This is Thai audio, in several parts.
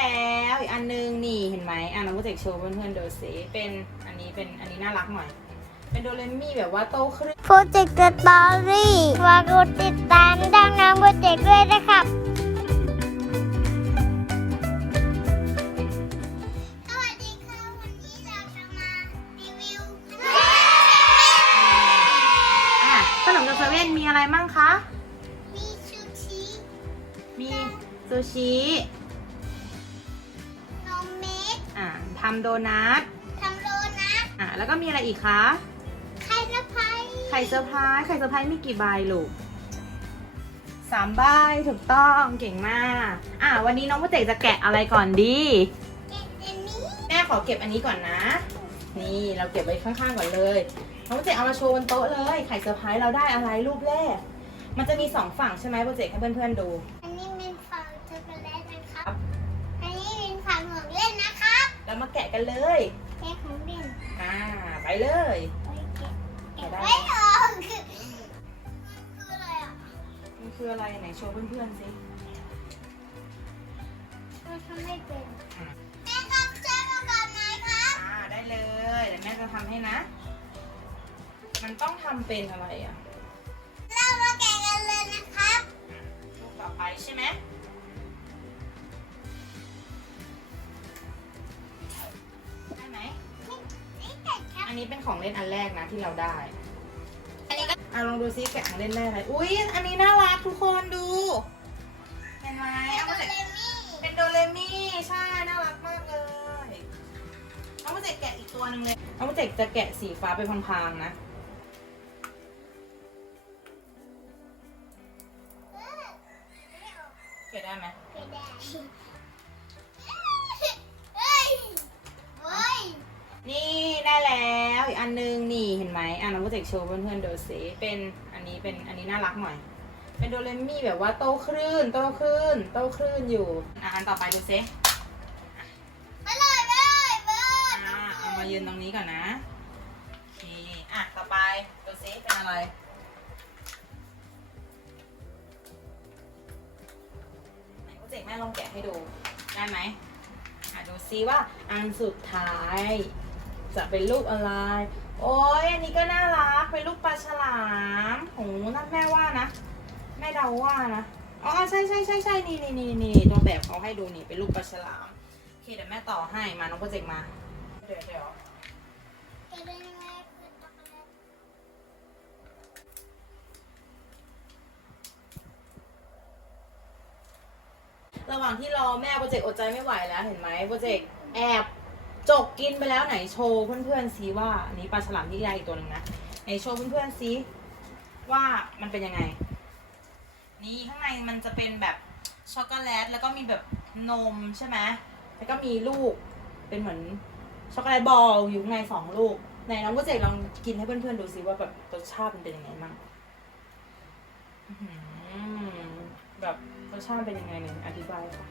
แล้วอีกอันนึงนี่เห็นไหมอะน้องโปรเจกต์โชว์เพื่อนๆดูสิเป็นอันนี้เป็นอันนี้น่ารักหน่อย เป็นโดเรมี่แบบว่าโตขึ้นโปรเจกต์สตอรี่ฝากกดติดตามดังน้ำโปรเจกต์ด้วยนะครับสวัสดีค่ะวันนี้เราจะมารีวิวอะขนมจากเซเว่นมีอะไรมั่งคะ มีชูชีมีซูชิำโดนัททำโดนัทอะแล้วก็มีอะไรอีกคะไข่ละไพไข่เซอร์ไพรส์ไข่เซอร์ไพรส์มีกี่ใบลูกสามใบถูกต้องเก่งมาก อะวันนี้น้องโปรเจกต์จะแกะอะไรก่อนดีเก็บอันนี้แม่ขอเก็บอันนี้ก่อนนะ นี่เราเก็บไว้ข้างๆก่อนเลยน้องโปรเจกต์เอามาโชว์บนโต๊ะเลยไข่เซอร์ไพรส์เราได้อะไรรูปแรก มันจะมีสองฝั่งใช่ไหมโปรเจกต์ให้เพื่อนๆดู กะกันเลยแค่ของเล่นอ่าไปเลยโอเคแกะได้ไม่ออกคือคืออะไรอะมันคืออะไรไหนโชว์เพื่อนๆสิเราทำไม่เป็นอะแม่ครับช่วยประกอบหน่อยครับอ่าได้เลยเดี๋ยวแม่จะทำให้นะ มันต้องทำเป็นอะไรอะ นนี้เป็นของเล่นอันแรกนะที่เราได้ อันนี้ก็อะลองดูซิแกะของเล่นได้อะไร อุ้ยอันนี้น่ารักทุกคนดู เห็นไหมเอามาโดเสร็จเรมี่เป็นโดเรมี่ใช่ น่ารักมากเลย เอามาเสร็จแกะอีกตัวหนึ่งเลย เอามาเสร็จจะแกะสีฟ้าไปพลางๆนะเออไม่ออกแกะได้ไหมไม่ได้เฮ้ยเฮ้ยนี่ได้แล้ว อีกอันนึงนี่เห็นไหมอะน้องโปรเจกต์โชว์เพื่อนๆดูสิเป็นอันนี้เป็นอันนี้น่ารักหน่อย เป็นโดเรมี่แบบว่าโตคลื่นโตคลื่นโตคลื่นอยู่อะอันต่อไปดูซิไปเลยไปเลยไปเลยอะเอามายืนตรงนี้ก่อนนะโอเคอะต่อไปดูซิเป็นอะไรไหนโปรเจกต์แม่ลองแกะให้ดูได้ไหมอะดูซิว่าอันสุดท้าย จะเป็นรูปอะไร โอ้ยอันนี้ก็น่ารัก เป็นรูปปลาฉลามโหนั่นแม่ว่านะ แม่เดาว่านะ อ๋อใช่ใช่ใช่ใช่นี่นี่นี่นี่ตัวแบบเขาให้ดูนี่เป็นรูปปลาฉลาม โอเคเดี๋ยวแม่ต่อให้มา น้องโปรเจกต์มา เดี๋ยวเดี๋ยวระหว่างที่รอแม่โปรเจกต์อดใจไม่ไหวแล้วเห็นไหมโปรเจกต์แอบ จกกินไปแล้วไหนโชว์เพื่อนๆซิว่าอันนี้ปลาฉลามที่ได้อีกตัวหนึ่งนะไหนโชว์เพื่อนๆซิว่ามันเป็นยังไง นี่ข้างในมันจะเป็นแบบช็อกโกแลตแล้วก็มีแบบนมใช่ไหมแล้วก็มีลูกเป็นเหมือนช็อกโกแลตบอลอยู่ข้างในสองลูกไหนน้องโปรเจกต์ลองกินให้เพื่อนๆดูซิว่าแบบรสชาติมันเป็นยังไงบ้างอื้อหือแบบรสชาติเป็นยังไงเนี่ยอธิบายค่ะ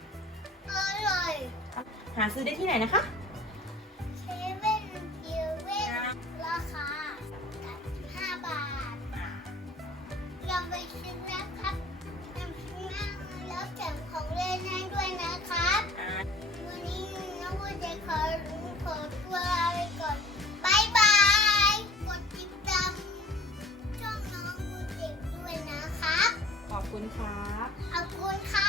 อร่อย หาซื้อได้ที่ไหนนะคะ คุณครับ ขอบคุณครับ